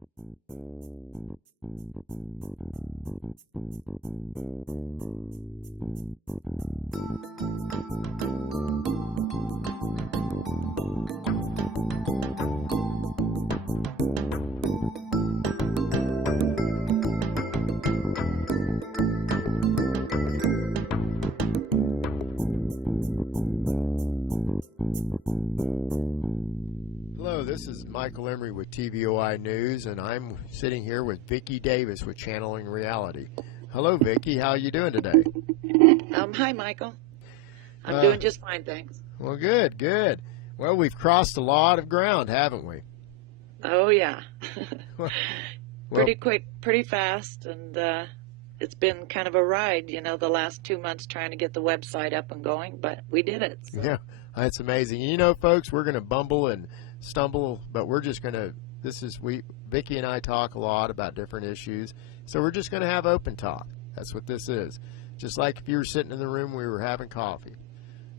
Hello, this is Michael Emry with TVOI News, and I'm sitting here with Vicky Davis with Channeling Reality. Hello, Vicky. How are you doing today? Hi, Michael. I'm doing just fine, thanks. Well, good, good. Well, we've crossed a lot of ground, haven't we? Oh, yeah. Well, pretty quick, pretty fast, and it's been kind of a ride, the last 2 months trying to get the website up and going, but we did it. So. Yeah, that's amazing. Folks, we're going to bumble and stumble, but we're just going to, Vicky and I talk a lot about different issues, so we're just going to have open talk. That's what this is. Just like if you were sitting in the room, we were having coffee.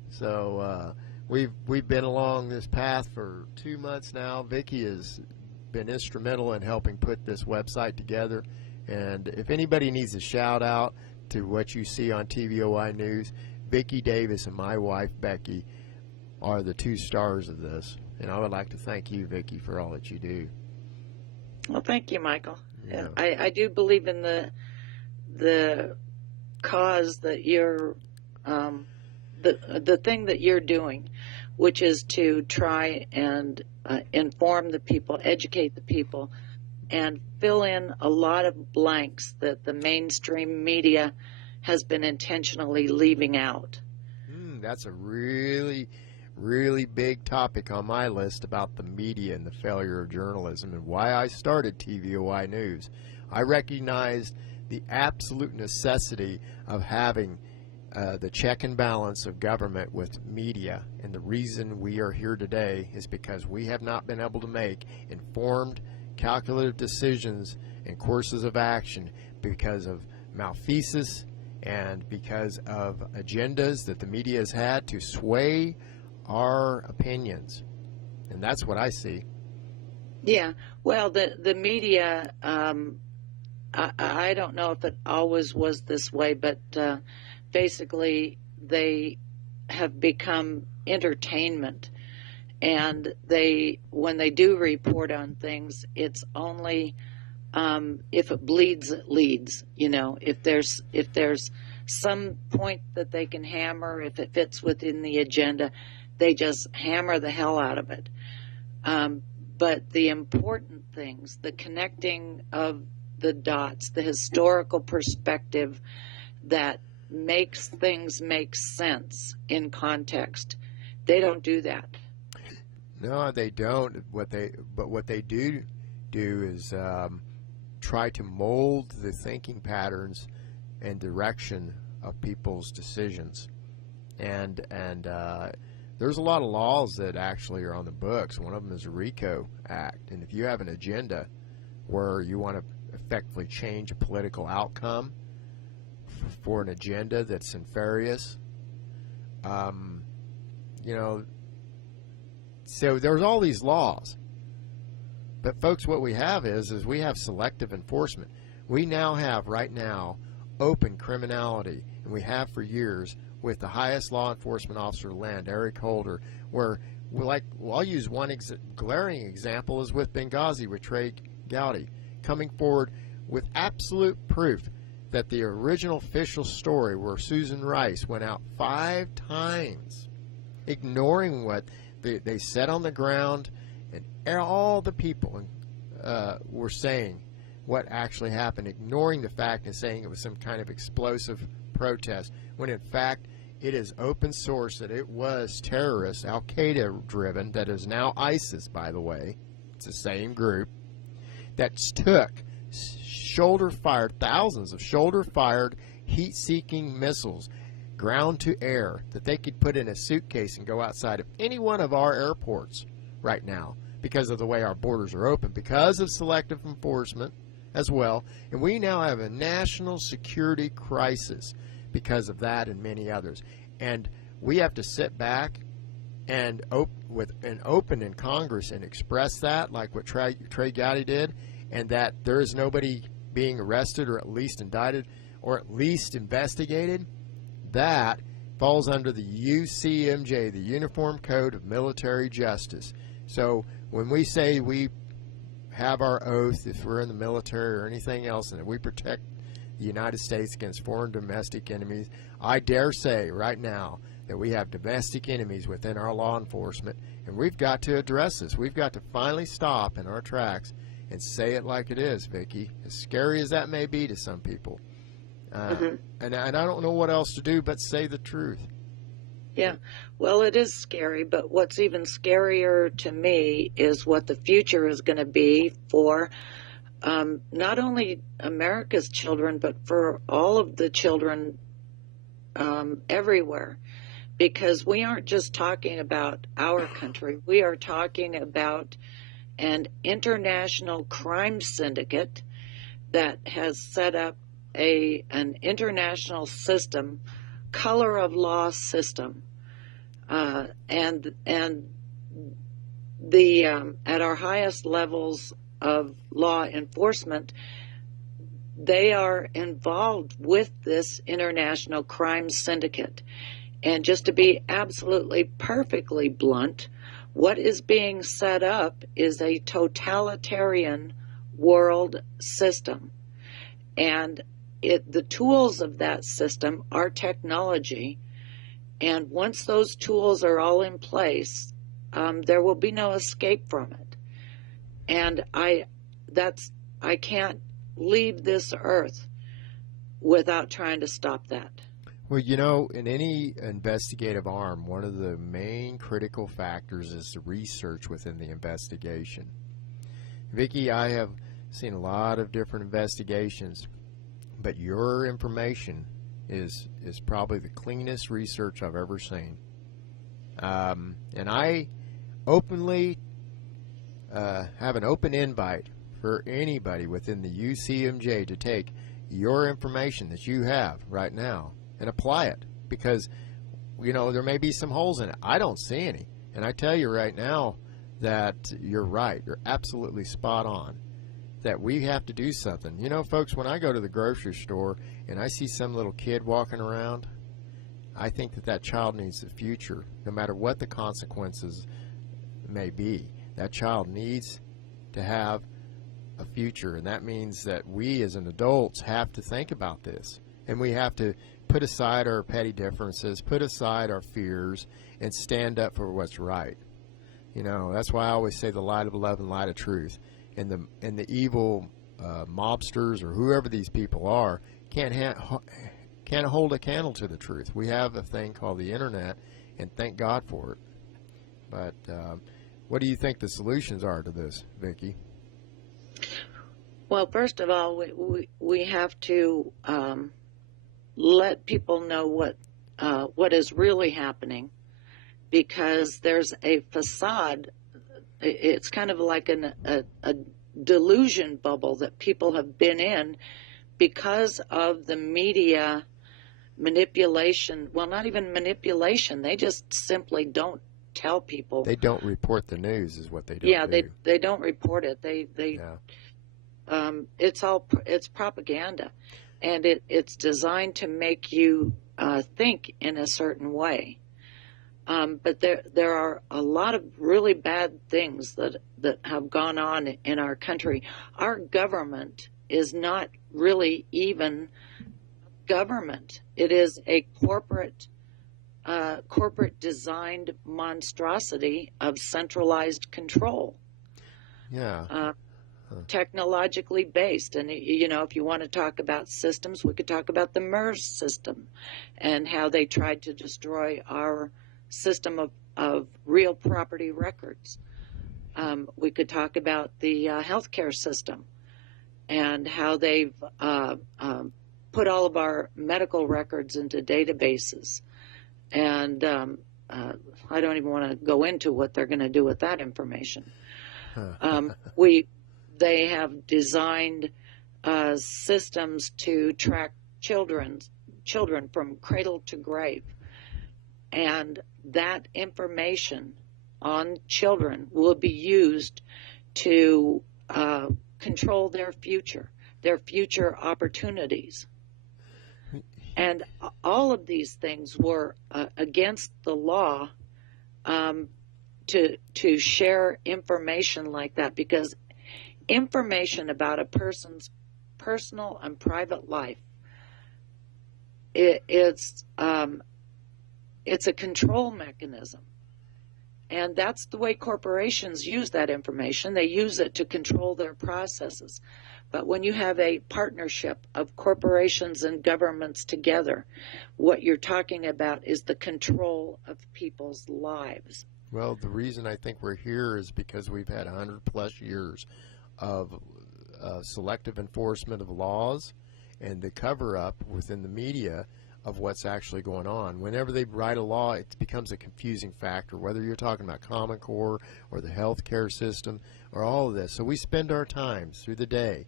So we've been along this path for 2 months now. Vicky has been instrumental in helping put this website together, and if anybody needs a shout out to what you see on TVOI News, Vicky Davis and my wife Becky are the two stars of this. And I would like to thank you, Vicky, for all that you do. Well, thank you, Michael. Yeah. I do believe in the cause that you're, the thing that you're doing, which is to try and inform the people, educate the people, and fill in a lot of blanks that the mainstream media has been intentionally leaving out. That's a really big topic on my list about the media and the failure of journalism and why I started TVOI News. I recognized the absolute necessity of having the check and balance of government with media, and the reason we are here today is because we have not been able to make informed, calculative decisions and courses of action because of malfeasance and because of agendas that the media has had to sway our opinions. And that's what I see. Yeah, well, the media, I don't know if it always was this way, but basically they have become entertainment, and when they do report on things, it's only if it bleeds, it leads. If there's some point that they can hammer, if it fits within the agenda, they just hammer the hell out of it. But the important things, the connecting of the dots, the historical perspective that makes things make sense in context, they don't do that. No, they don't. What they do is try to mold the thinking patterns and direction of people's decisions, and there's a lot of laws that actually are on the books. One of them is the RICO Act, and if you have an agenda where you want to effectively change a political outcome for an agenda that's nefarious, so there's all these laws. But folks, what we have is we have selective enforcement. We now have right now open criminality, and we have for years with the highest law enforcement officer of the land, Eric Holder, where I'll use one glaring example is with Benghazi with Trey Gowdy coming forward with absolute proof that the original official story where Susan Rice went out 5 times, ignoring what they said on the ground, and all the people were saying what actually happened, ignoring the fact and saying it was some kind of explosive protest, when in fact it is open source that it was terrorists, Al-Qaeda driven, that is now ISIS, by the way. It's the same group that took shoulder-fired, thousands of shoulder-fired, heat-seeking missiles, ground to air, that they could put in a suitcase and go outside of any one of our airports right now because of the way our borders are open, because of selective enforcement as well. And we now have a national security crisis because of that and many others. And we have to sit back and open in Congress and express that, like what Trey Gowdy did, and that there is nobody being arrested or at least indicted or at least investigated, that falls under the UCMJ, the Uniform Code of Military Justice. So when we say we have our oath, if we're in the military or anything else, and that we protect the United States against foreign domestic enemies, I dare say right now that we have domestic enemies within our law enforcement, and we've got to address this. We've got to finally stop in our tracks and say it like it is, Vicky, as scary as that may be to some people. And I don't know what else to do but say the truth. Yeah, well, it is scary, but what's even scarier to me is what the future is going to be for not only America's children, but for all of the children everywhere. Because we aren't just talking about our country, we are talking about an international crime syndicate that has set up an international system, color of law system, and the at our highest levels of law enforcement, they are involved with this international crime syndicate. And just to be absolutely perfectly blunt, what is being set up is a totalitarian world system. And the tools of that system are technology. And once those tools are all in place, there will be no escape from it. And I can't leave this earth without trying to stop that. Well, you know, in any investigative arm, one of the main critical factors is the research within the investigation. Vicky, I have seen a lot of different investigations, but your information is probably the cleanest research I've ever seen. And I openly have an open invite for anybody within the UCMJ to take your information that you have right now and apply it, because, you know, there may be some holes in it. I don't see any. And I tell you right now that you're right. You're absolutely spot on, that we have to do something. You know, folks, when I go to the grocery store and I see some little kid walking around, I think that child needs a future, no matter what the consequences may be. That child needs to have a future, and that means that we as an adults have to think about this, and we have to put aside our petty differences, put aside our fears, and stand up for what's right. You know, that's why I always say the light of love and light of truth. And the evil mobsters or whoever these people are can't hold a candle to the truth. We have a thing called the internet, and thank God for it. But what do you think the solutions are to this, Vicky? Well, first of all, we have to let people know what is really happening, because there's a facade. It's kind of like a delusion bubble that people have been in because of the media manipulation. Well, not even manipulation. They just simply don't tell people. They don't report the news is what they don't Yeah, do. they don't report it. It's propaganda, and it's designed to make you think in a certain way. But there are a lot of really bad things that have gone on in our country. Our government is not really even government. It is a corporate designed monstrosity of centralized control. Yeah. Technologically based. And, you know, if you want to talk about systems, we could talk about the MERS system and how they tried to destroy our system of real property records. We could talk about the healthcare system and how they've put all of our medical records into databases. And I don't even want to go into what they're going to do with that information. They have designed systems to track children from cradle to grave. And that information on children will be used to control their future opportunities. And all of these things were against the law to share information like that, because information about a person's personal and private life, it's a control mechanism. And that's the way corporations use that information. They use it to control their processes. But when you have a partnership of corporations and governments together, what you're talking about is the control of people's lives. Well, the reason I think we're here is because we've had 100-plus years of selective enforcement of laws and the cover-up within the media of what's actually going on. Whenever they write a law, it becomes a confusing factor, whether you're talking about Common Core or the healthcare system or all of this. So we spend our times through the day,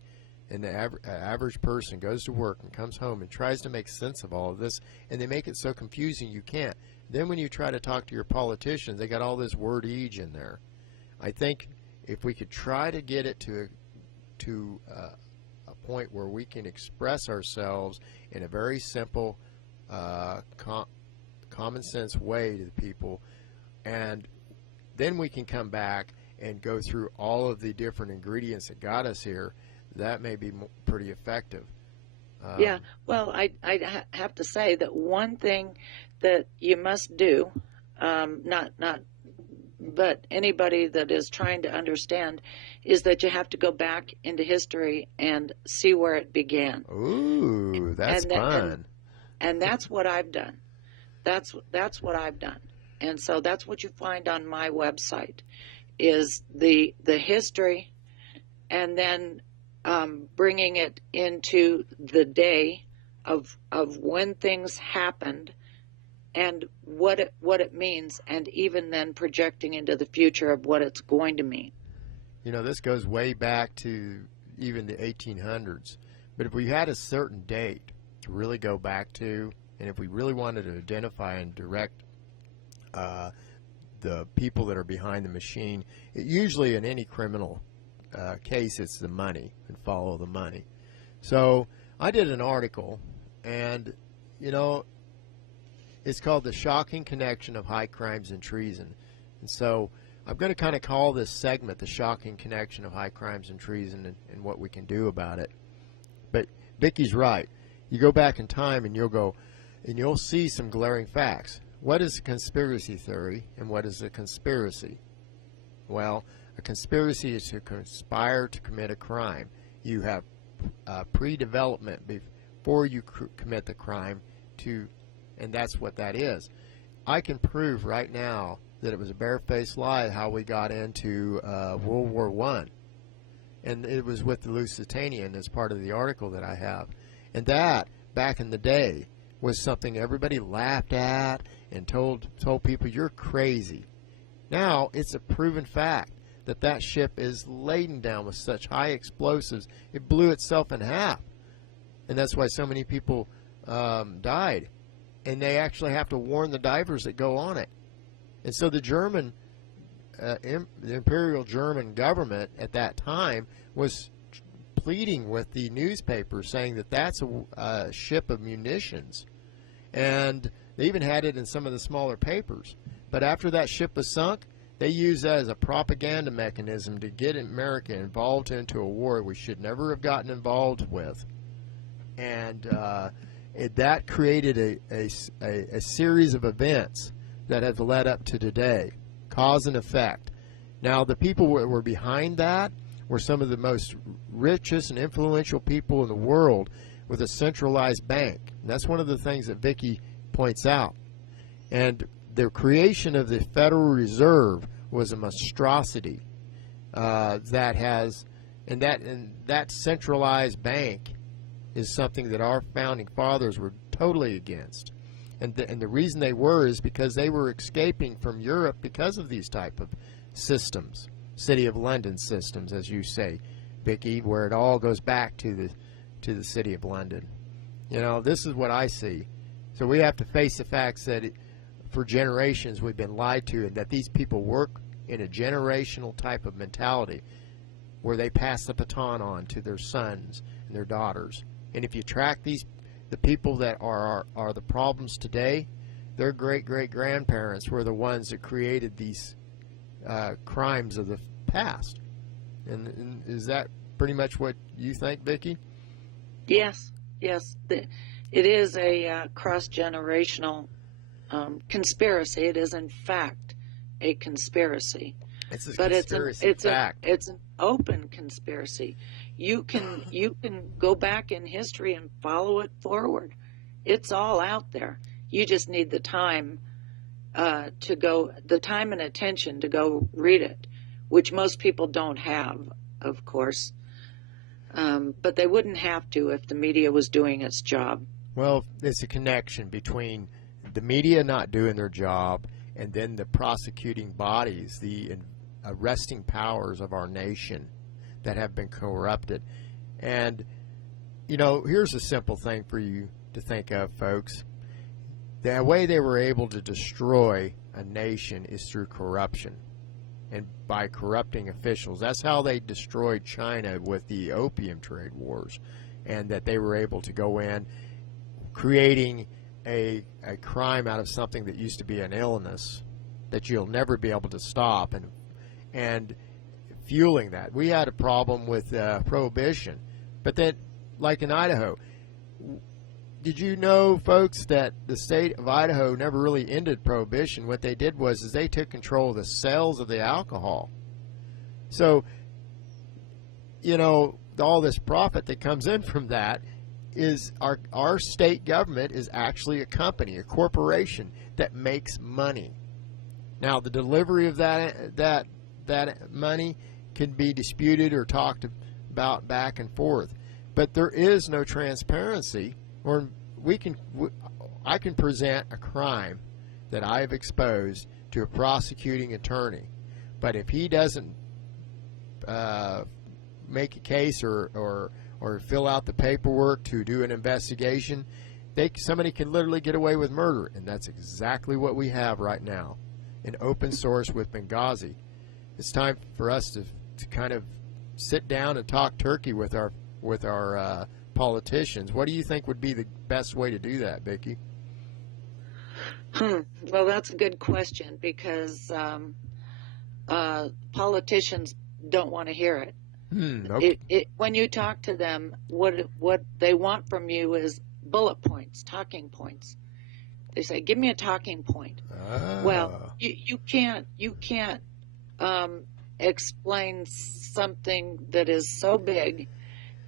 and the average person goes to work and comes home and tries to make sense of all of this, and they make it so confusing you can't. Then when you try to talk to your politicians, they got all this wordage in there. I think if we could try to get it to a point where we can express ourselves in a very simple, common sense way to the people, and then we can come back and go through all of the different ingredients that got us here, that may be pretty effective. Yeah, well, I have to say that one thing that you must do, but anybody that is trying to understand, is that you have to go back into history and see where it began. Ooh, that's fun. And that's what I've done. That's what I've done. And so that's what you find on my website, is the history, and then bringing it into the day of when things happened and what it means, and even then projecting into the future of what it's going to mean. You know, this goes way back to even the 1800s. But if we had a certain date to really go back to, and if we really wanted to identify and direct the people that are behind the machine, usually in any criminal case, it's the money, and follow the money. So I did an article, and, you know, it's called The Shocking Connection of High Crimes and Treason. And so I'm going to kind of call this segment The Shocking Connection of High Crimes and Treason, and what we can do about it. But Vicky's right. You go back in time and you'll see some glaring facts. What is a conspiracy theory, and what is a conspiracy? Well, a conspiracy is to conspire to commit a crime. You have pre-development before you commit the crime, and that's what that is. I can prove right now that it was a barefaced lie how we got into World War I. And it was with the Lusitanian as part of the article that I have. And that, back in the day, was something everybody laughed at and told people, you're crazy. Now, it's a proven fact that ship is laden down with such high explosives, it blew itself in half. And that's why so many people died. And they actually have to warn the divers that go on it. And so the the Imperial German government at that time was pleading with the newspaper, saying that that's a ship of munitions. And they even had it in some of the smaller papers. But after that ship was sunk, they used that as a propaganda mechanism to get America involved into a war we should never have gotten involved with. And that created a series of events that have led up to today, cause and effect. Now, the people who were behind that were some of the most richest and influential people in the world, with a centralized bank. And that's one of the things that Vicky points out. And the creation of the Federal Reserve was a monstrosity that centralized bank is something that our founding fathers were totally against. And the reason they were is because they were escaping from Europe because of these type of systems, City of London systems, as you say, Vicky, where it all goes back to the City of London. You know, this is what I see. So we have to face the facts that for generations we've been lied to, and that these people work in a generational type of mentality. where they pass the baton on to their sons and their daughters. And if you track the people that are the problems today, their great-great-grandparents were the ones that created these crimes of the past. And is that pretty much what you think, Vicky? Yes. It is a cross-generational conspiracy. It is, in fact, a conspiracy. It's a but conspiracy it's fact. It's an open conspiracy. You can go back in history and follow it forward. It's all out there. You just need the time and attention to go read it, which most people don't have, of course. But they wouldn't have to if the media was doing its job. Well, it's a connection between the media not doing their job and then the prosecuting bodies, the arresting powers of our nation that have been corrupted. And, here's a simple thing for you to think of, folks. The way they were able to destroy a nation is through corruption and by corrupting officials. That's how they destroyed China with the opium trade wars, and that they were able to go in creating a crime out of something that used to be an illness that you'll never be able to stop, and fueling that. We had a problem with prohibition, but then, like in Idaho, did you know, folks, that the state of Idaho never really ended prohibition? What they did was they took control of the sales of the alcohol. So, all this profit that comes in from that is our state government is actually a company, a corporation that makes money. Now, the delivery of that money can be disputed or talked about back and forth, but there is no transparency. Or I can present a crime that I have exposed to a prosecuting attorney, but if he doesn't make a case or fill out the paperwork to do an investigation, somebody can literally get away with murder, and that's exactly what we have right now in open source with Benghazi. It's time for us to kind of sit down and talk turkey with our politicians. What do you think would be the best way to do that, Vicky? Well, that's a good question, because politicians don't want to hear it. Okay. When you talk to them, what they want from you is bullet points, talking points. They say, "Give me a talking point." Well, you can't explain something that is so big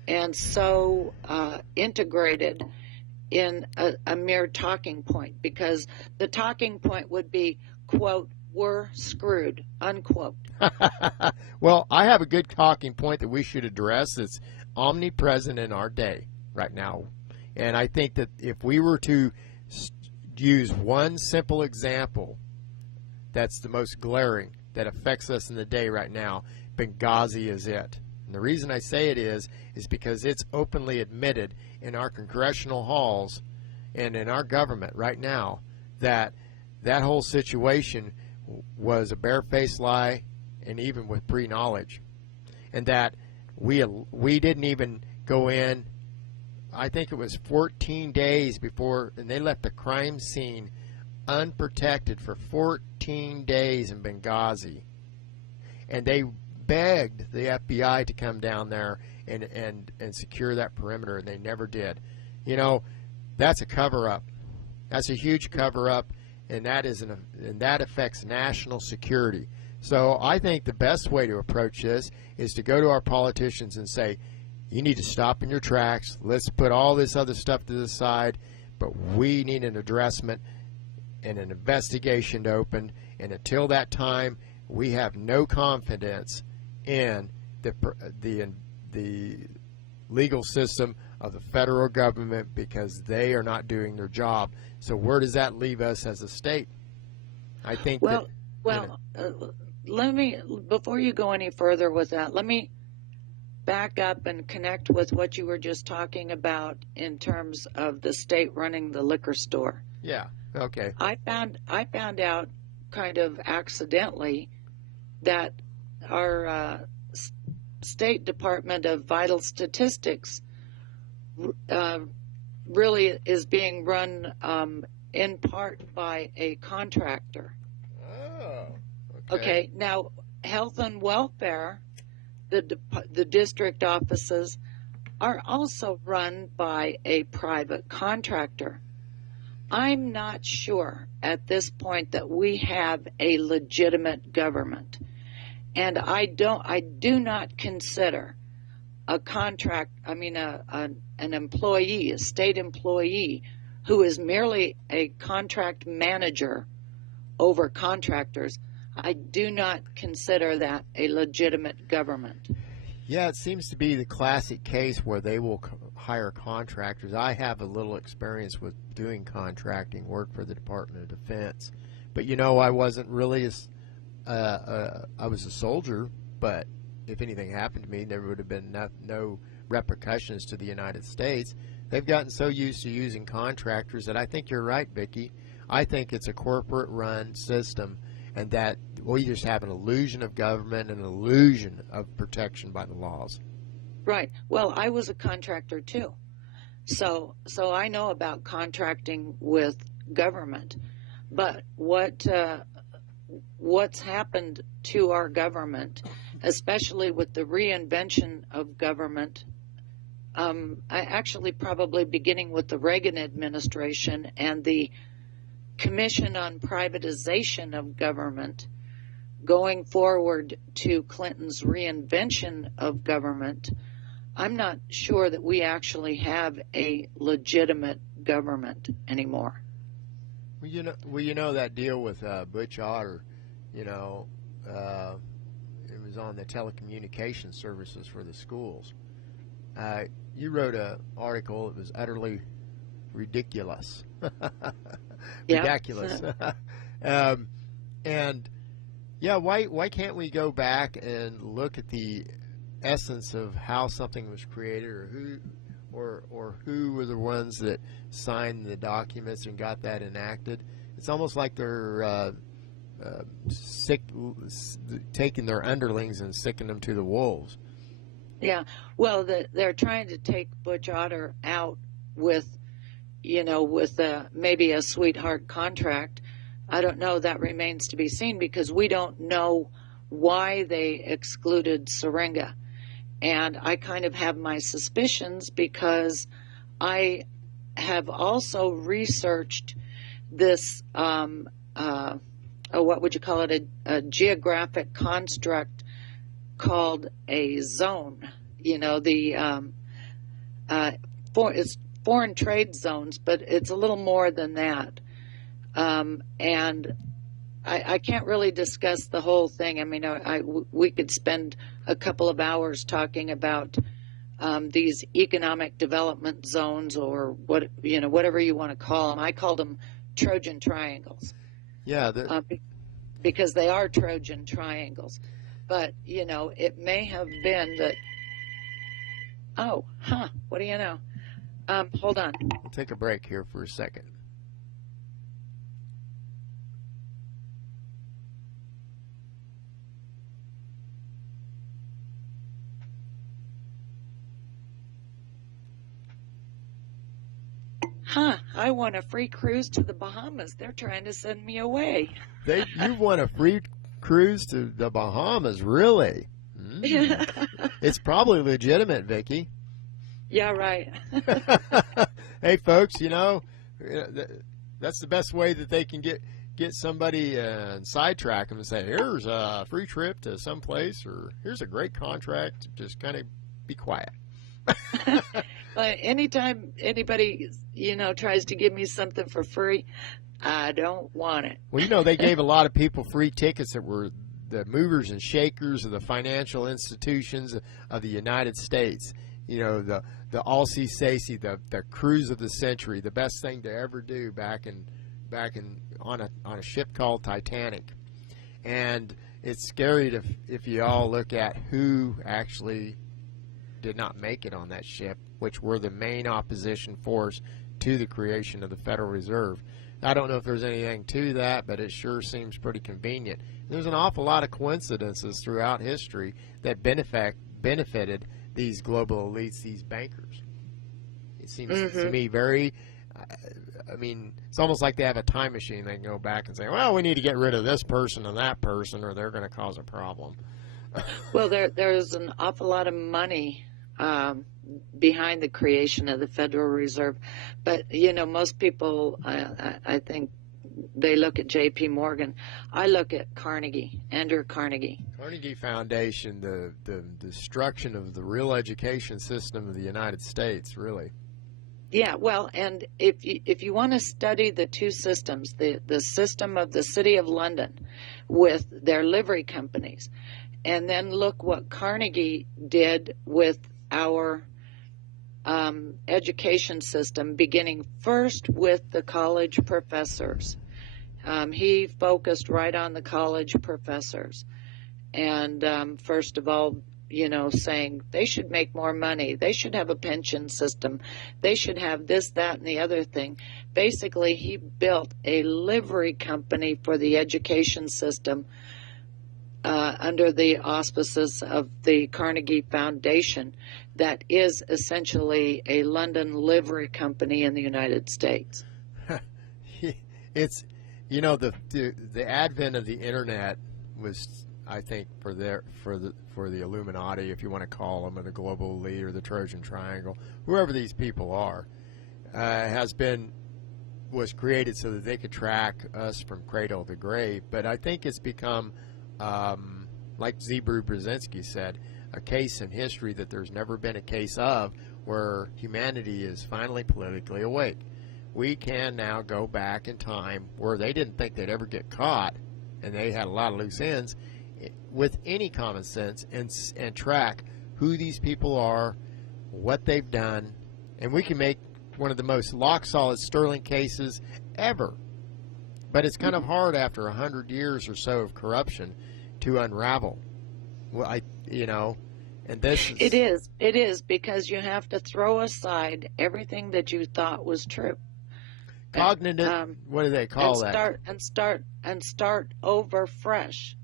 and so integrated in a mere talking point, because the talking point would be, quote, "We're screwed," unquote. Well, I have a good talking point that we should address that's omnipresent in our day right now. And I think that if we were to use one simple example that's the most glaring, that affects us in the day right now, Benghazi is it. And the reason I say it is because it's openly admitted in our congressional halls and in our government right now that whole situation was a barefaced lie, and even with pre-knowledge, and that we didn't even go in. I think it was 14 days before, and they left the crime scene unprotected for 14 days in Benghazi, and they begged the FBI to come down there and secure that perimeter, and they never did. That's a cover-up. That's a huge cover-up, and that affects national security. So I think the best way to approach this is to go to our politicians and say, you need to stop in your tracks. Let's put all this other stuff to the side, but we need an addressment and an investigation to open. And until that time, we have no confidence in the legal system of the federal government, because they are not doing their job. So where does that leave us as a state? I think let me, before you go any further with that, let me back up and connect with what you were just talking about in terms of the state running the liquor store. Yeah. Okay. I found out kind of accidentally that our State Department of Vital Statistics really is being run in part by a contractor. Oh, Okay. Now, health and welfare, the district offices are also run by a private contractor. I'm not sure at this point that we have a legitimate government. And I do not consider an employee, a state employee, who is merely a contract manager over contractors. I do not consider that a legitimate government. Yeah, it seems to be the classic case where they will hire contractors. I have a little experience with doing contracting work for the Department of Defense. But, I wasn't really I was a soldier, but if anything happened to me, there would have been no repercussions to the United States. They've gotten so used to using contractors that I think you're right, Vicky. I think it's a corporate-run system, and that we just have an illusion of government, an illusion of protection by the laws. Right. Well, I was a contractor too, so I know about contracting with government. But what's happened to our government, especially with the reinvention of government, actually probably beginning with the Reagan administration and the Commission on Privatization of Government, going forward to Clinton's reinvention of government, I'm not sure that we actually have a legitimate government anymore. Well, that deal with Butch Otter, it was on the telecommunication services for the schools. You wrote an article that was utterly ridiculous. Ridiculous. And why can't we go back and look at the essence of how something was created, or who were the ones that signed the documents and got that enacted? It's almost like they're taking their underlings and sicking them to the wolves. Yeah, well, they're trying to take Butch Otter out with maybe a sweetheart contract. I don't know. That remains to be seen, because we don't know why they excluded Syringa. And I kind of have my suspicions, because I have also researched this, what would you call it, a geographic construct called a zone. It's foreign trade zones, but it's a little more than that. And I can't really discuss the whole thing. I mean, we could spend a couple of hours talking about these economic development zones, or whatever you want to call them. I called them Trojan triangles. Yeah. Because they are Trojan triangles. But, it may have been that, what do you know? Hold on. We'll take a break here for a second. I want a free cruise to the Bahamas. They're trying to send me away. You want a free cruise to the Bahamas, really? It's probably legitimate, Vicky. Yeah, right. Hey, folks, that's the best way that they can get somebody and sidetrack them and say, here's a free trip to someplace, or here's a great contract. Just kind of be quiet. Anytime anybody, tries to give me something for free, I don't want it. Well, they gave a lot of people free tickets that were the movers and shakers of the financial institutions of the United States. The Allsea Stacey, the cruise of the century, the best thing to ever do back in on a ship called Titanic. And it's scary if you all look at who actually did not make it on that ship, which were the main opposition force to the creation of the Federal Reserve. I don't know if there's anything to that, but it sure seems pretty convenient. There's an awful lot of coincidences throughout history that benefit benefited these global elites, these bankers. It seems Mm-hmm. to me very, I mean, it's almost like they have a time machine. They can go back and say, well, we need to get rid of this person and that person, or they're going to cause a problem. Well, there's an awful lot of money behind the creation of the Federal Reserve. But, most people, I think, they look at J.P. Morgan. I look at Andrew Carnegie. Carnegie Foundation, the destruction of the real education system of the United States, really. Yeah, well, and if you want to study the two systems, the system of the City of London with their livery companies, and then look what Carnegie did with our education system, beginning first with the college professors. He focused right on the college professors. And first of all, saying they should make more money. They should have a pension system. They should have this, that, and the other thing. Basically, he built a livery company for the education system under the auspices of the Carnegie Foundation that is essentially a London livery company in the United States. It's, the advent of the internet was, I think, for the Illuminati, if you want to call them, or the global elite, or the Trojan Triangle, whoever these people are, was created so that they could track us from cradle to grave. But I think it's become, like Zebru Brzezinski said, a case in history that there's never been a case of, where humanity is finally politically awake. We can now go back in time where they didn't think they'd ever get caught, and they had a lot of loose ends, with any common sense, and track who these people are, what they've done, and we can make one of the most lock-solid sterling cases ever. But it's kind of hard after 100 years or so of corruption to unravel. Well, and this is... It is, because you have to throw aside everything that you thought was true. Cognitive, what do they call that? Start over fresh.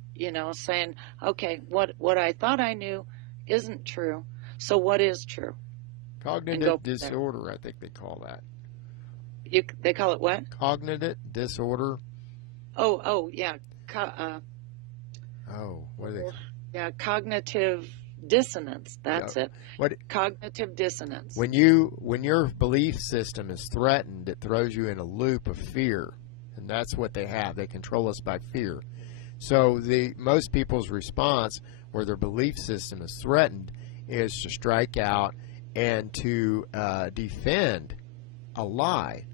Saying, okay, what I thought I knew isn't true. So what is true? Cognitive disorder, I think they call that. They call it what? Cognitive disorder. Oh, yeah. What are they? Yeah, cognitive dissonance. That's it. Cognitive dissonance. When your belief system is threatened, it throws you in a loop of fear, and that's what they have. They control us by fear. So most people's response, where their belief system is threatened, is to strike out and to defend a lie.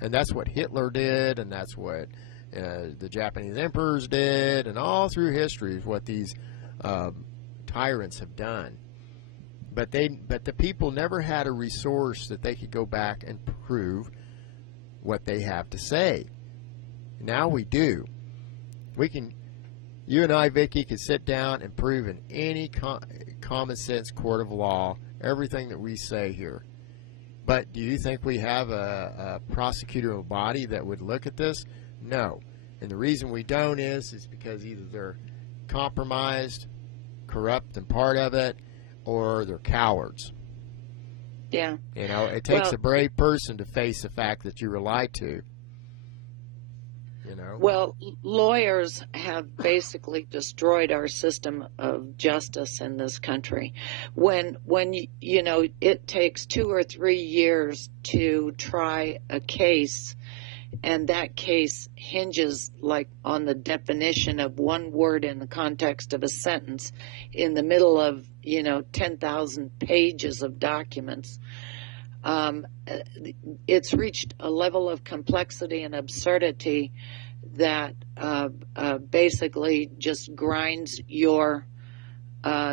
And that's what Hitler did, and that's what the Japanese emperors did, and all through history is what these tyrants have done. But the people never had a resource that they could go back and prove what they have to say. Now we do. You and I, Vicky, can sit down and prove in any common sense court of law everything that we say here. But do you think we have a prosecutorial body that would look at this? No. And the reason we don't is because either they're compromised, corrupt and part of it, or they're cowards. Yeah. It takes a brave person to face the fact that you were lied to. Well, lawyers have basically destroyed our system of justice in this country. When it takes 2 or 3 years to try a case, and that case hinges on the definition of one word in the context of a sentence in the middle of 10,000 pages of documents. It's reached a level of complexity and absurdity that basically just grinds your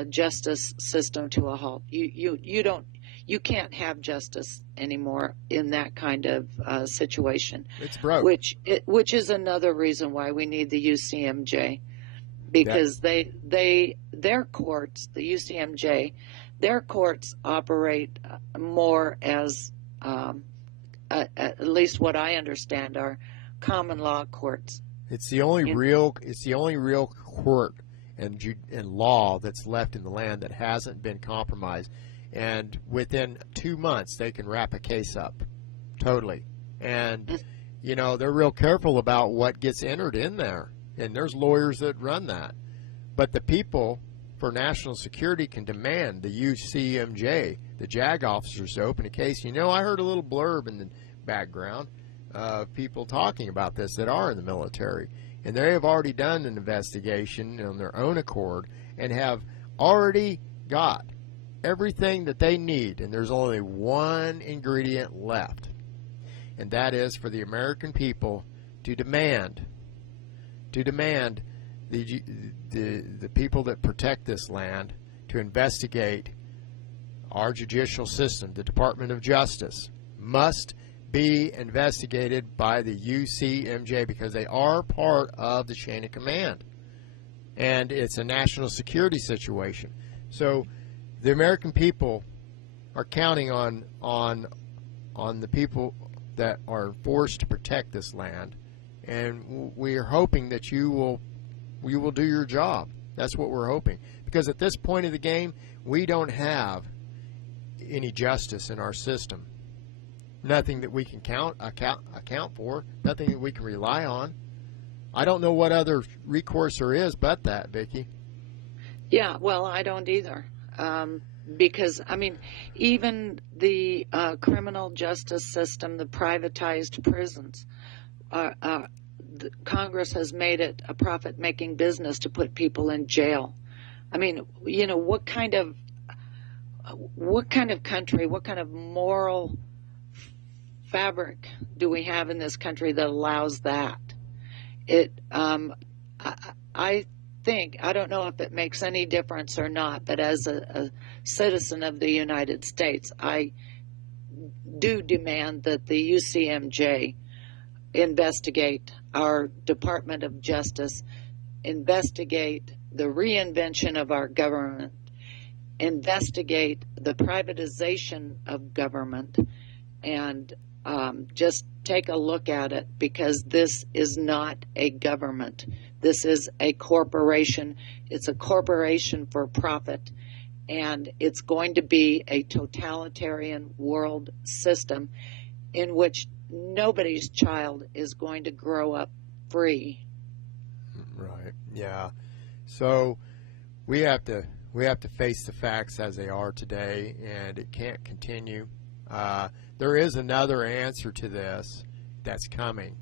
justice system to a halt. You can't have justice anymore in that kind of situation. It's broke. Which is another reason why we need the UCMJ, because their courts, the UCMJ, their courts operate more as, at least what I understand, are common law courts. It's the only real court and law that's left in the land that hasn't been compromised. And within 2 months, they can wrap a case up totally. And, you know, they're real careful about what gets entered in there. And there's lawyers that run that. But the people for national security can demand the UCMJ, the JAG officers, to open a case. You know, I heard a little blurb in the background of people talking about this that are in the military. And they have already done an investigation on their own accord and have already got everything that they need. And there's only one ingredient left. And that is for the American people to demand the people that protect this land to investigate our judicial system. The Department of Justice must be investigated by the UCMJ because they are part of the chain of command. And it's a national security situation. So the American people are counting on the people that are forced to protect this land, and we are hoping that you will do your job. That's what we're hoping, because at this point of the game, we don't have any justice in our system. Nothing that we can account for. Nothing that we can rely on. I don't know what other recourse there is but that, Vicky. Yeah, well, I don't either. Because, I mean, even the criminal justice system, the privatized prisons, Congress has made it a profit-making business to put people in jail. I mean, you know, what kind of country, what kind of moral fabric do we have in this country that allows that? I think, I don't know if it makes any difference or not, but as a citizen of the United States, I do demand that the UCMJ investigate our Department of Justice, investigate the reinvention of our government, investigate the privatization of government, and just take a look at it, because this is not a government. This is a corporation. It's a corporation for profit, and it's going to be a totalitarian world system in which nobody's child is going to grow up free. Right. Yeah. So we have to face the facts as they are today, and it can't continue. There is another answer to this that's coming,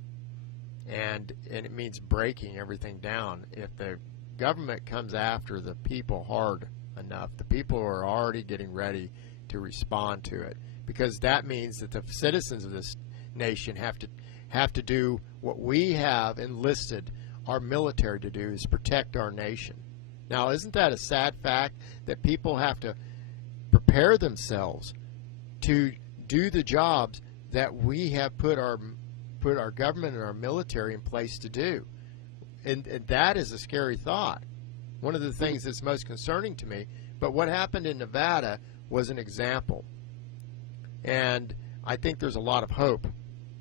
and it means breaking everything down. If the government comes after the people hard enough, the people are already getting ready to respond to it, because that means that the citizens of this nation have to do what we have enlisted our military to do, is protect our nation. Now, isn't that a sad fact that people have to prepare themselves to do the jobs that we have put our government and our military in place to do? And that is a scary thought. One of the things that's most concerning to me. But what happened in Nevada was an example. And I think there's a lot of hope,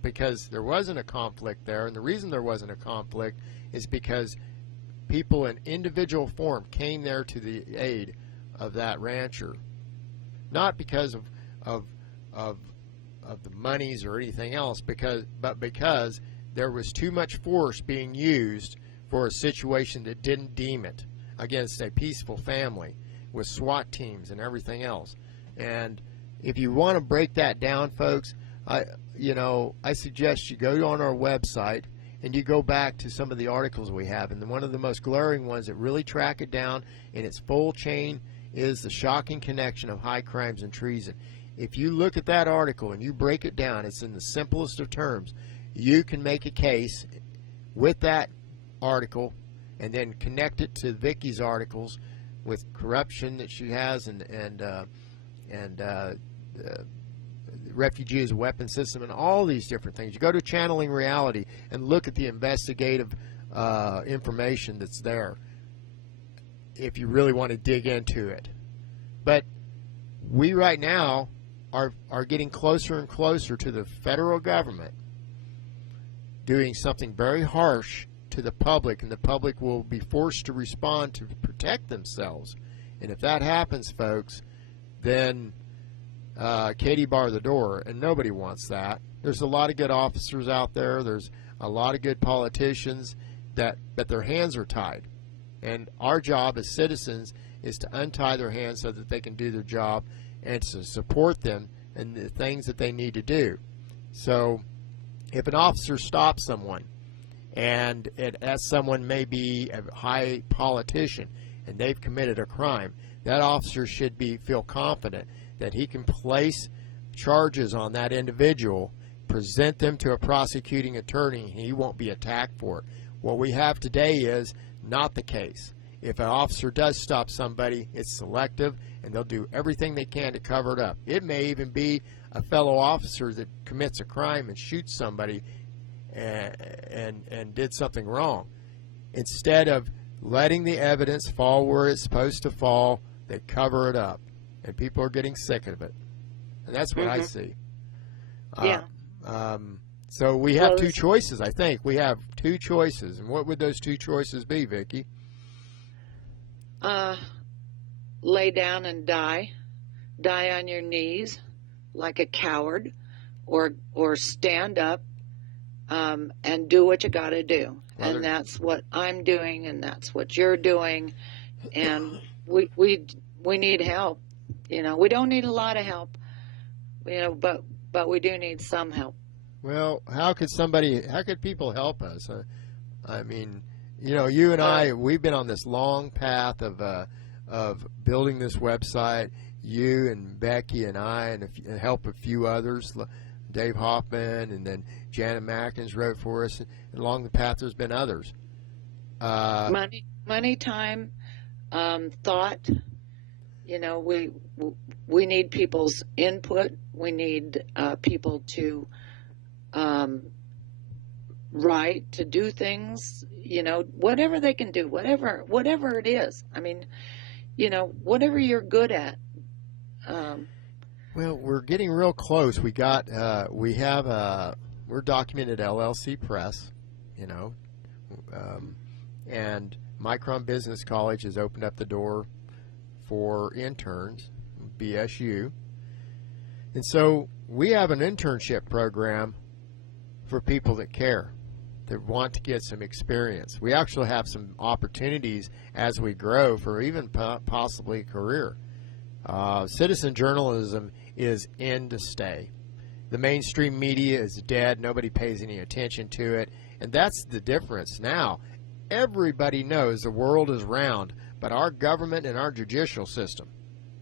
because there wasn't a conflict there. And the reason there wasn't a conflict is because people in individual form came there to the aid of that rancher. Not because of the monies or anything else, but because there was too much force being used for a situation that didn't deem it, against a peaceful family with SWAT teams and everything else. And if you want to break that down, folks, I suggest you go on our website and you go back to some of the articles we have. And one of the most glaring ones that really track it down in its full chain is the shocking connection of high crimes and treason. If you look at that article and you break it down, it's in the simplest of terms. You can make a case with that article and then connect it to Vicky's articles with corruption that she has and refugee as a weapon system and all these different things. You go to Channeling Reality and look at the investigative information that's there if you really want to dig into it. But we right now are getting closer and closer to the federal government doing something very harsh to to the public, and the public will be forced to respond to protect themselves. And if that happens, folks, then Katie bar the door, and nobody wants that. There's a lot of good officers out there. There's a lot of good politicians but their hands are tied. And our job as citizens is to untie their hands so that they can do their job and to support them in the things that they need to do. So if an officer stops someone, and as someone may be a high politician and they've committed a crime, that officer should feel confident that he can place charges on that individual, present them to a prosecuting attorney, and he won't be attacked for it. What we have today is not the case. If an officer does stop somebody, it's selective, and they'll do everything they can to cover it up. It may even be a fellow officer that commits a crime and shoots somebody and did something wrong. Instead of letting the evidence fall where it's supposed to fall, they cover it up, and people are getting sick of it. And that's what I see. Yeah. So we have two choices, I think. We have two choices. And what would those two choices be, Vicky? Lay down and die. Die on your knees like a coward, or stand up and do what you got to do. Well, and that's what I'm doing, and that's what you're doing. And we need help. You know, we don't need a lot of help. You know, but we do need some help. Well, how could people help us? I mean, you know, you and I, we've been on this long path of building this website. You and Becky and I, and help a few others, Dave Hoffman, and then Janet Mackins wrote for us. And along the path, there's been others. Money, time, thought. You know, we need people's input. We need people to write, to do things, you know, whatever they can do, whatever it is. I mean, you know, whatever you're good at. Well, we're getting real close. We're documented LLC Press, you know, and Micron Business College has opened up the door for interns, BSU. And so we have an internship program for people that care, that want to get some experience. We actually have some opportunities as we grow for even possibly a career. Citizen journalism is in to stay. The mainstream media is dead. Nobody pays any attention to it. And that's the difference now. Everybody knows the world is round, but our government and our judicial system,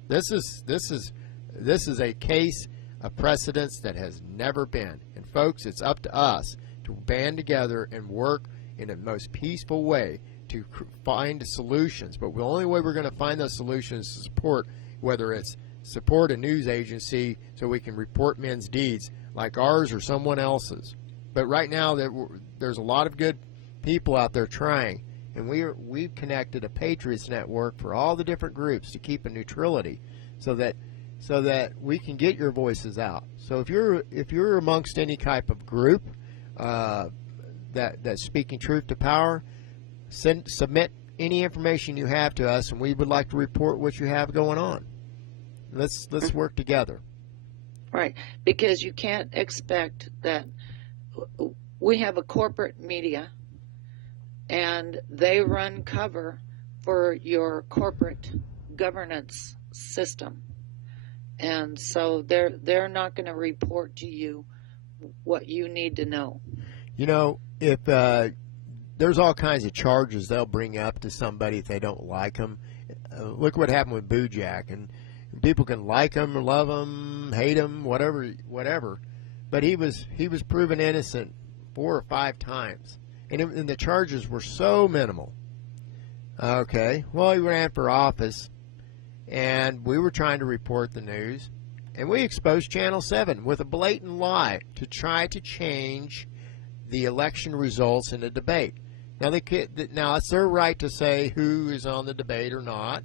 this is a case of precedence that has never been. And folks, it's up to us to band together and work in the most peaceful way to find solutions. But the only way we're going to find those solutions is to support, whether it's support a news agency so we can report men's deeds like ours or someone else's. But right now there's a lot of good people out there trying, and we've connected a Patriots network for all the different groups to keep a neutrality so that we can get your voices out. So if you're amongst any type of group that's speaking truth to power, submit any information you have to us, and we would like to report what you have going on. Let's work together. Right, because you can't expect that. We have a corporate media, and they run cover for your corporate governance system. And so they're not going to report to you what you need to know. You know, if there's all kinds of charges they'll bring up to somebody if they don't like them. Look what happened with Bojack, and people can like him, love him, hate him, whatever. But he was proven innocent 4 or 5 times, and the charges were so minimal. Okay, well, he ran for office, and we were trying to report the news, and we exposed Channel 7 with a blatant lie to try to change the election results in the debate. Now it's their right to say who is on the debate or not,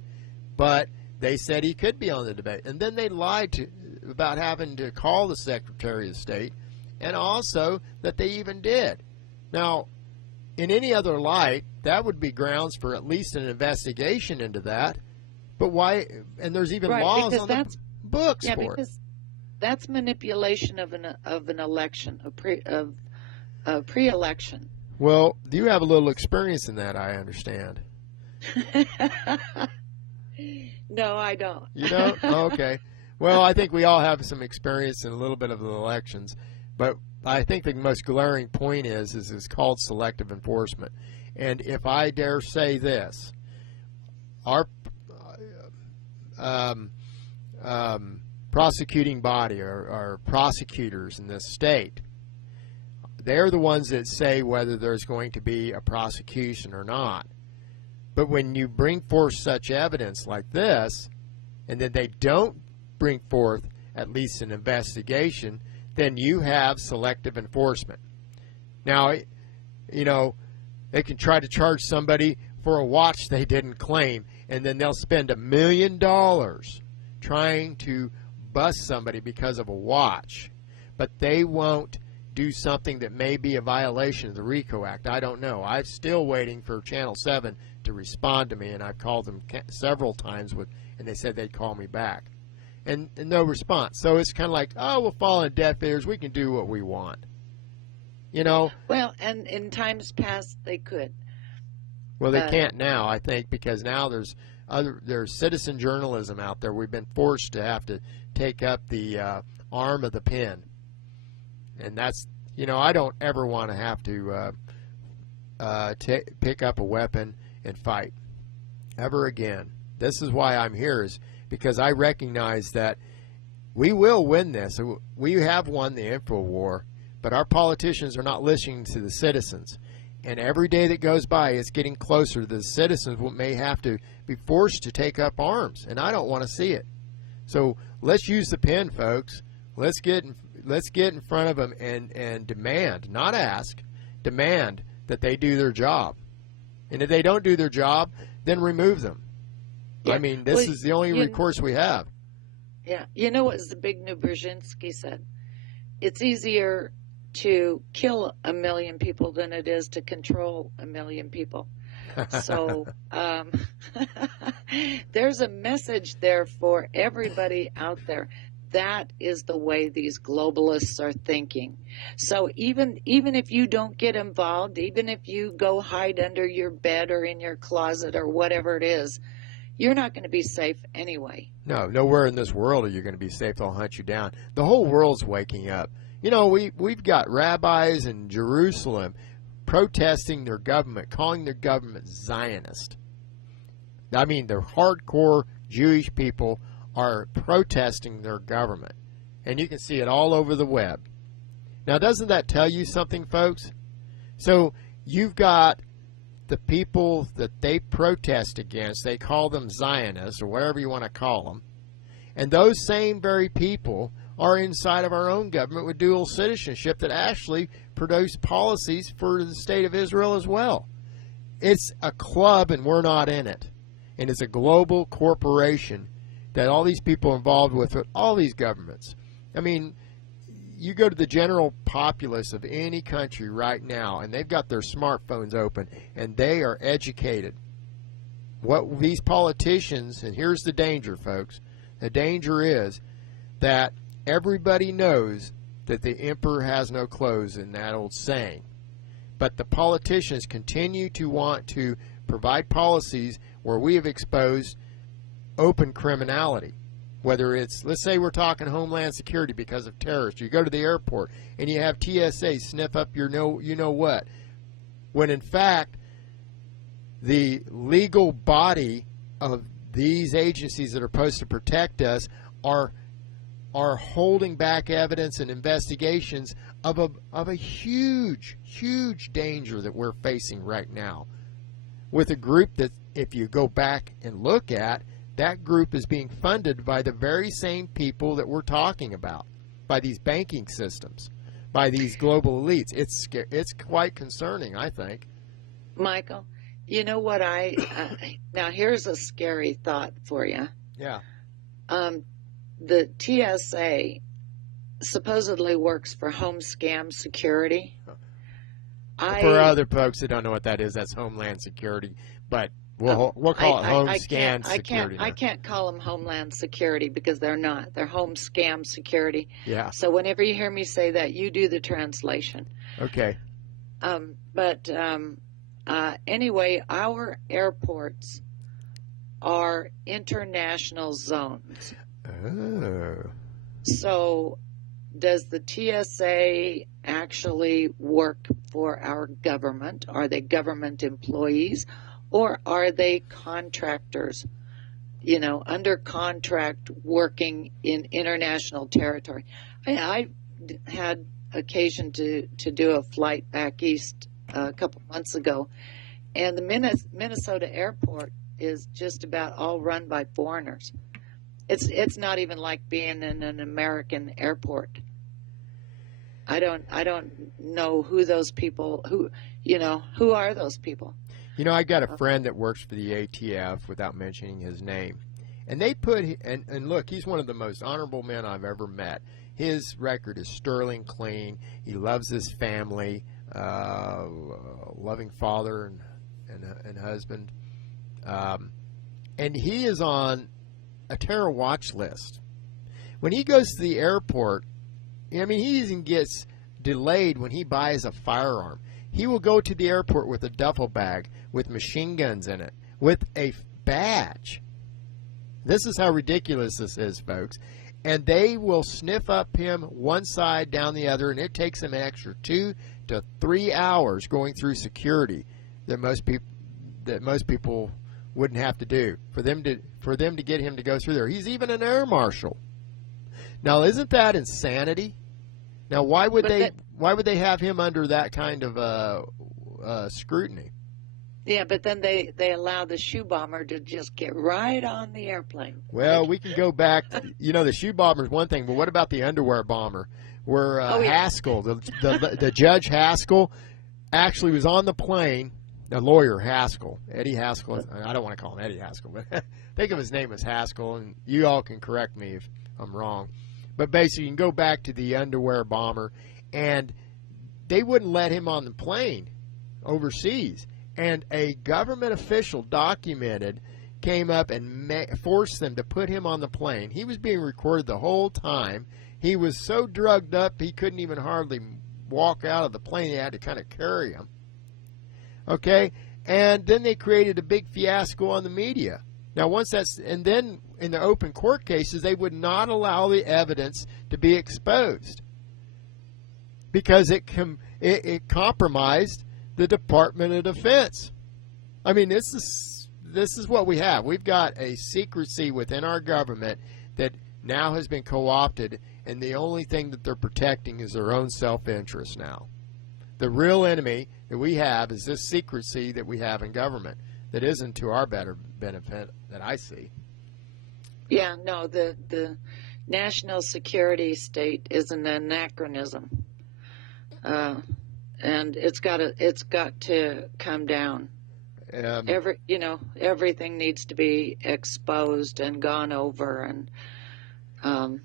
but they said he could be on the debate, and then they lied about having to call the Secretary of State, and also that they even did. Now, in any other light, that would be grounds for at least an investigation into that. But why? And there's even laws on the books for it. Because that's manipulation of an election, a pre-election. Well, you have a little experience in that, I understand. No, I don't. You don't? Oh, okay. Well, I think we all have some experience in a little bit of the elections, but I think the most glaring point is it's called selective enforcement. And if I dare say this, our prosecuting body or prosecutors in this state, they're the ones that say whether there's going to be a prosecution or not. But when you bring forth such evidence like this, and then they don't bring forth at least an investigation, then you have selective enforcement. Now, you know, they can try to charge somebody for a watch they didn't claim, and then they'll spend $1 million trying to bust somebody because of a watch. But they won't do something that may be a violation of the RICO Act. I don't know. I'm still waiting for Channel 7 to respond to me, and I've called them several times, and they said they'd call me back. And no response. So it's kind of like, oh, we'll fall on deaf ears. We can do what we want. You know? Well, and in times past, they could. Well, they can't now, I think, because now there's citizen journalism out there. We've been forced to have to take up the arm of the pen. And that's, you know, I don't ever want to have to pick up a weapon and fight ever again. This is why I'm here, is because I recognize that we will win this. We have won the info war, but our politicians are not listening to the citizens. And every day that goes by, it's getting closer. The citizens may have to be forced to take up arms, and I don't want to see it. So let's use the pen, folks. Let's get in front of them and demand, not ask, demand that they do their job. And if they don't do their job, then remove them. Yeah. I mean, this is the only recourse we have. Yeah. You know what Zbigniew Brzezinski said? It's easier to kill 1 million people than it is to control 1 million people. So there's a message there for everybody out there. That is the way these globalists are thinking. So even if you don't get involved, even if you go hide under your bed or in your closet or whatever it is, you're not going to be safe anyway. No, nowhere in this world are you going to be safe. They'll hunt you down. The whole world's waking up. You know, we've got rabbis in Jerusalem protesting their government, calling their government Zionist. I mean, the hardcore Jewish people are protesting their government. And you can see it all over the web. Now, doesn't that tell you something, folks? So you've got the people that they protest against, they call them Zionists or whatever you want to call them. And those same very people are inside of our own government with dual citizenship that actually produce policies for the state of Israel as well. It's a club and we're not in it. And it's a global corporation that all these people are involved with all these governments. I mean, you go to the general populace of any country right now, and they've got their smartphones open, and they are educated. What these politicians, and here's the danger, folks, the danger is that everybody knows that the emperor has no clothes, in that old saying. But the politicians continue to want to provide policies where we have exposed open criminality. Whether it's, let's say we're talking Homeland Security because of terrorists. You go to the airport and you have TSA sniff up your you-know-what. When in fact, the legal body of these agencies that are supposed to protect us are holding back evidence and investigations of a huge, huge danger that we're facing right now. With a group that, if you go back and look at, that group is being funded by the very same people that we're talking about, by these banking systems, by these global elites. It's quite concerning, I think. Michael, you know what now here's a scary thought for you. Yeah. The TSA supposedly works for home scam security. For other folks that don't know what that is, that's Homeland Security, but we'll call it Home Scan Security. I can't call them Homeland Security because they're not. They're Home Scam Security. Yeah. So whenever you hear me say that, you do the translation. Okay. Anyway, our airports are international zones. Oh. So does the TSA actually work for our government? Are they government employees, or are they contractors, under contract working in international territory? I had occasion to do a flight back east a couple months ago, and the Minnesota airport is just about all run by foreigners. It's not even like being in an American airport. I don't know who those people who are those people. I got a friend that works for the ATF without mentioning his name, and they put and look, he's one of the most honorable men I've ever met. His record is sterling clean. He loves his family, loving father and husband, and he is on a terror watch list. When he goes to the airport, he even gets delayed when he buys a firearm. He will go to the airport with a duffel bag with machine guns in it, with a badge. This is how ridiculous this is, folks. And they will sniff up him one side, down the other, and it takes him an extra 2 to 3 hours going through security that most people wouldn't have to do for them to get him to go through there. He's even an air marshal. Now, isn't that insanity? Now, why would they have him under that kind of scrutiny? Yeah, but then they allow the shoe bomber to just get right on the airplane. Well, we can go back. The shoe bomber is one thing, but what about the underwear bomber? Where Haskell, the Judge Haskell, actually was on the plane. The lawyer Haskell, Eddie Haskell. I don't want to call him Eddie Haskell, but think of his name as Haskell, and you all can correct me if I'm wrong. But basically, you can go back to the underwear bomber, and they wouldn't let him on the plane overseas. And a government official documented came up and forced them to put him on the plane. He was being recorded the whole time. He was so drugged up he couldn't even hardly walk out of the plane. They had to kind of carry him. Okay? And then they created a big fiasco on the media. Now, and then in the open court cases, they would not allow the evidence to be exposed because it compromised the Department of Defense. This is what we have. We've got a secrecy within our government that now has been co-opted, and the only thing that they're protecting is their own self-interest now. The real enemy that we have is this secrecy that we have in government that isn't to our better benefit that I see. Yeah, no, the national security state is an anachronism. And it's got to come down. Everything needs to be exposed and gone over, and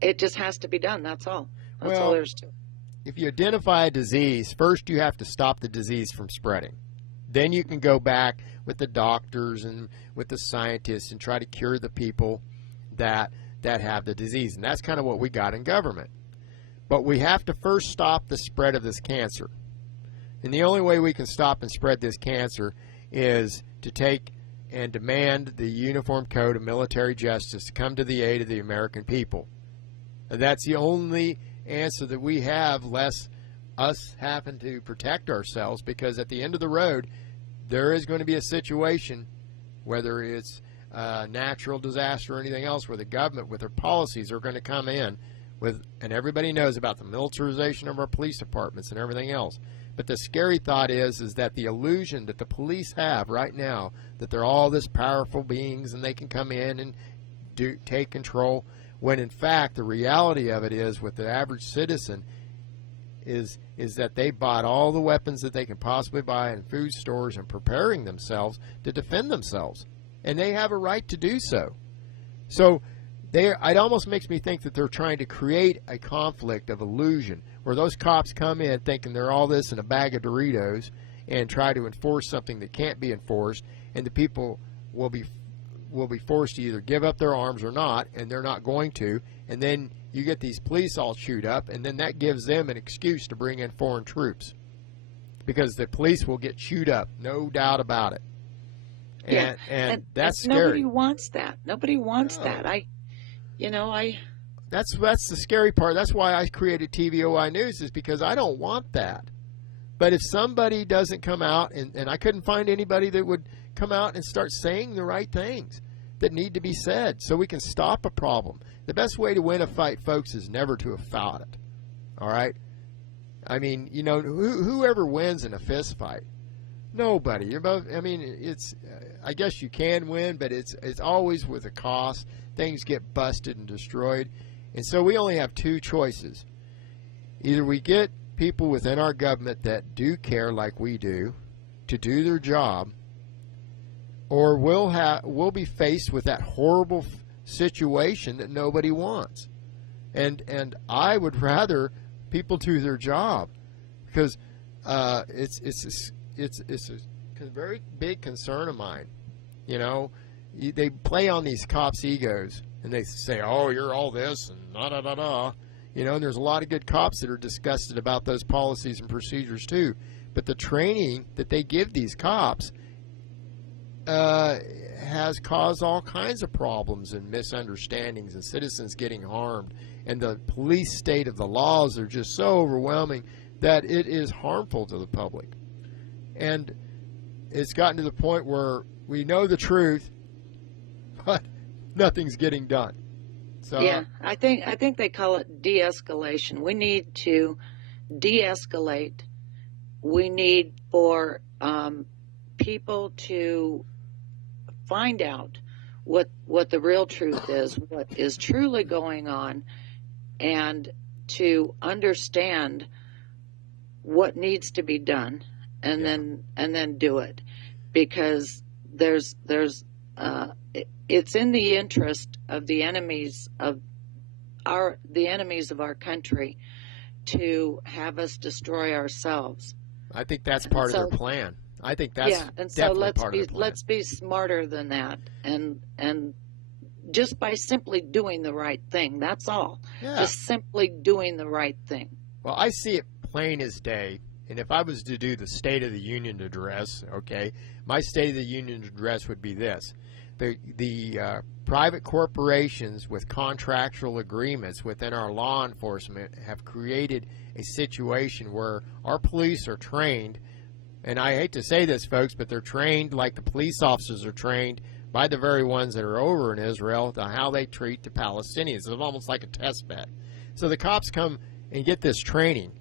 it just has to be done. That's all. That's all there's to it. If you identify a disease, first you have to stop the disease from spreading. Then you can go back with the doctors and with the scientists and try to cure the people that have the disease. And that's kind of what we got in government. But we have to first stop the spread of this cancer. And the only way we can stop and spread this cancer is to take and demand the Uniform Code of Military Justice to come to the aid of the American people. And that's the only answer that we have, less us having to protect ourselves, because at the end of the road, there is going to be a situation, whether it's a natural disaster or anything else, where the government with their policies are going to come in and everybody knows about the militarization of our police departments and everything else. But the scary thought is that the illusion that the police have right now, that they're all this powerful beings and they can come in and take control, when in fact the reality of it is, with the average citizen, is that they bought all the weapons that they can possibly buy in food stores and preparing themselves to defend themselves. And they have a right to do so. So it almost makes me think that they're trying to create a conflict of illusion where those cops come in thinking they're all this in a bag of Doritos and try to enforce something that can't be enforced, and the people will be forced to either give up their arms or not, and they're not going to, and then you get these police all chewed up, and then that gives them an excuse to bring in foreign troops because the police will get chewed up, no doubt about it. And that's scary. Nobody wants that. Nobody wants that. That's the scary part. That's why I created TVOI News, is because I don't want that. But if somebody doesn't come out, and I couldn't find anybody that would come out and start saying the right things that need to be said so we can stop a problem. The best way to win a fight, folks, is never to have fought it. All right? I mean, whoever wins in a fist fight? Nobody. You're both. I mean, it's. I guess you can win, but it's always with a cost. Things get busted and destroyed, and so we only have two choices. Either we get people within our government that do care like we do to do their job, or we'll be faced with that horrible situation that nobody wants. And I would rather people do their job, because it's a very big concern of mine. They play on these cops' egos, and they say, "Oh, you're all this," and da da da da. And there's a lot of good cops that are disgusted about those policies and procedures too. But the training that they give these cops has caused all kinds of problems and misunderstandings and citizens getting harmed. And the police state of the laws are just so overwhelming that it is harmful to the public. And it's gotten to the point where we know the truth, but nothing's getting done. So, yeah, I think they call it de-escalation. We need to de-escalate. We need for people to find out what the real truth is, what is truly going on, and to understand what needs to be done, and then do it, because it's in the interest of the enemies of our country to have us destroy ourselves. I think that's part of their plan. I think that's definitely part of their plan. Let's be smarter than that, and just by simply doing the right thing. That's all. Yeah. Just simply doing the right thing. Well, I see it plain as day. And if I was to do the State of the Union address, okay, my State of the Union address would be this. The private corporations with contractual agreements within our law enforcement have created a situation where our police are trained, and I hate to say this, folks, but they're trained like the police officers are trained by the very ones that are over in Israel to how they treat the Palestinians. It's almost like a test bed. So the cops come and get this training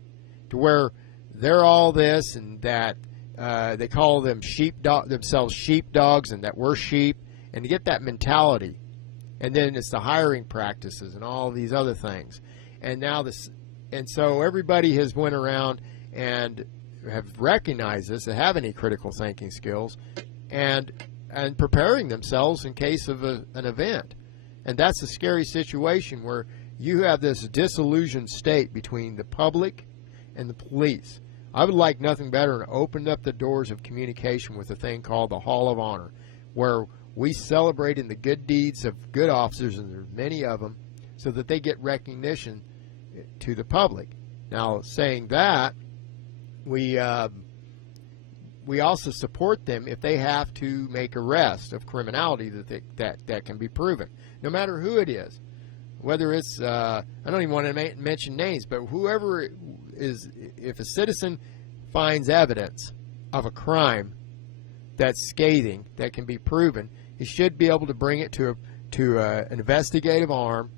to where they're all this and that. They call them themselves sheepdogs, and that we're sheep, and to get that mentality. And then it's the hiring practices and all these other things. And now so everybody has went around and have recognized this, they have any critical thinking skills, and preparing themselves in case of an event. And that's a scary situation where you have this disillusioned state between the public and the police. I would like nothing better than open up the doors of communication with a thing called the Hall of Honor, where we celebrate in the good deeds of good officers, and there's many of them, so that they get recognition to the public. Now, saying that, we also support them if they have to make arrests of criminality that can be proven, no matter who it is. Whether it's, I don't even want to mention names, but whoever is, if a citizen finds evidence of a crime that's scathing, that can be proven, he should be able to bring it to an investigative arm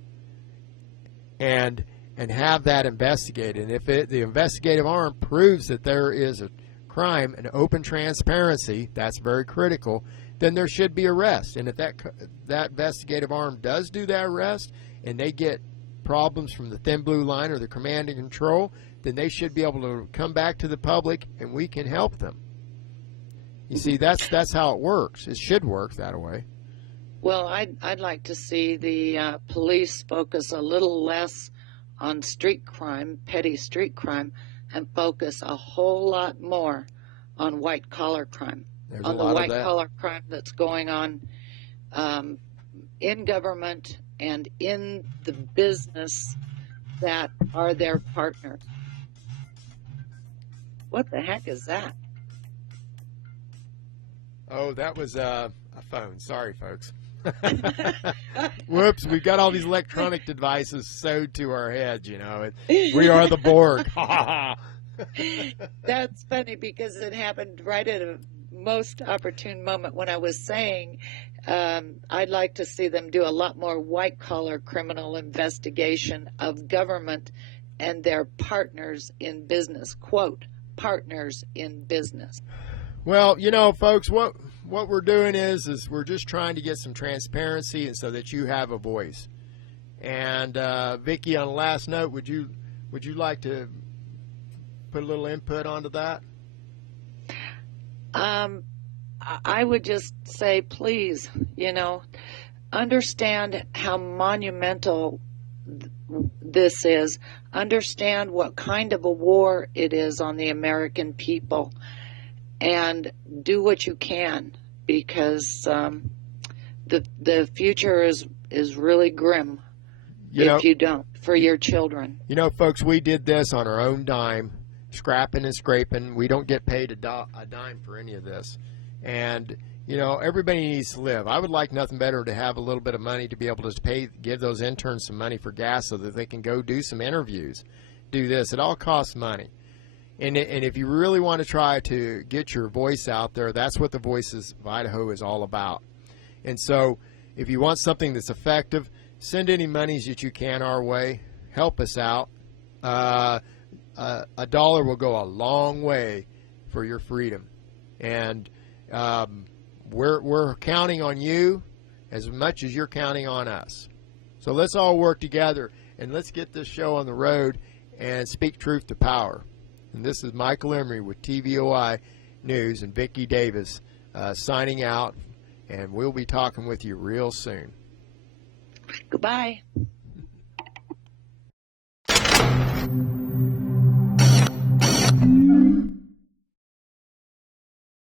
and have that investigated. And if the investigative arm proves that there is a crime and open transparency, that's very critical, then there should be arrest. And if that investigative arm does do that arrest, and they get problems from the thin blue line or the command and control, then they should be able to come back to the public and we can help them. You see, that's how it works. It should work that way. Well, I'd like to see the police focus a little less on street crime, petty street crime, and focus a whole lot more on white collar crime. There's on a the lot of white that. collar crime that's going on in government and in the business that are their partners. What the heck is that? Oh, that was a phone. Sorry, folks. Whoops, we've got all these electronic devices sewed to our heads, you know. We are the Borg. That's funny because it happened right at a most opportune moment when I was saying I'd like to see them do a lot more white-collar criminal investigation of government and their partners in business. Quote, partners in business. Well, you know, folks, what we're doing is we're just trying to get some transparency and so that you have a voice. And Vicky, on the last note, would you like to put a little input onto that? I would just say, please, you know, understand how monumental this is. Understand what kind of a war it is on the American people. And do what you can, because the future is really grim if you don't, for your children. You know, folks, we did this on our own dime, scrapping and scraping. We don't get paid a dime for any of this. And, you know, everybody needs to live. I would like nothing better to have a little bit of money to be able to give those interns some money for gas so that they can go do some interviews, do this. It all costs money. And if you really want to try to get your voice out there, that's what the Voices of Idaho is all about. And so if you want something that's effective, send any monies that you can our way. Help us out. $1 will go a long way for your freedom. And we're counting on you as much as you're counting on us. So let's all work together, and let's get this show on the road and speak truth to power. And this is Michael Emry with TVOI News and Vicky Davis signing out, and we'll be talking with you real soon. Goodbye.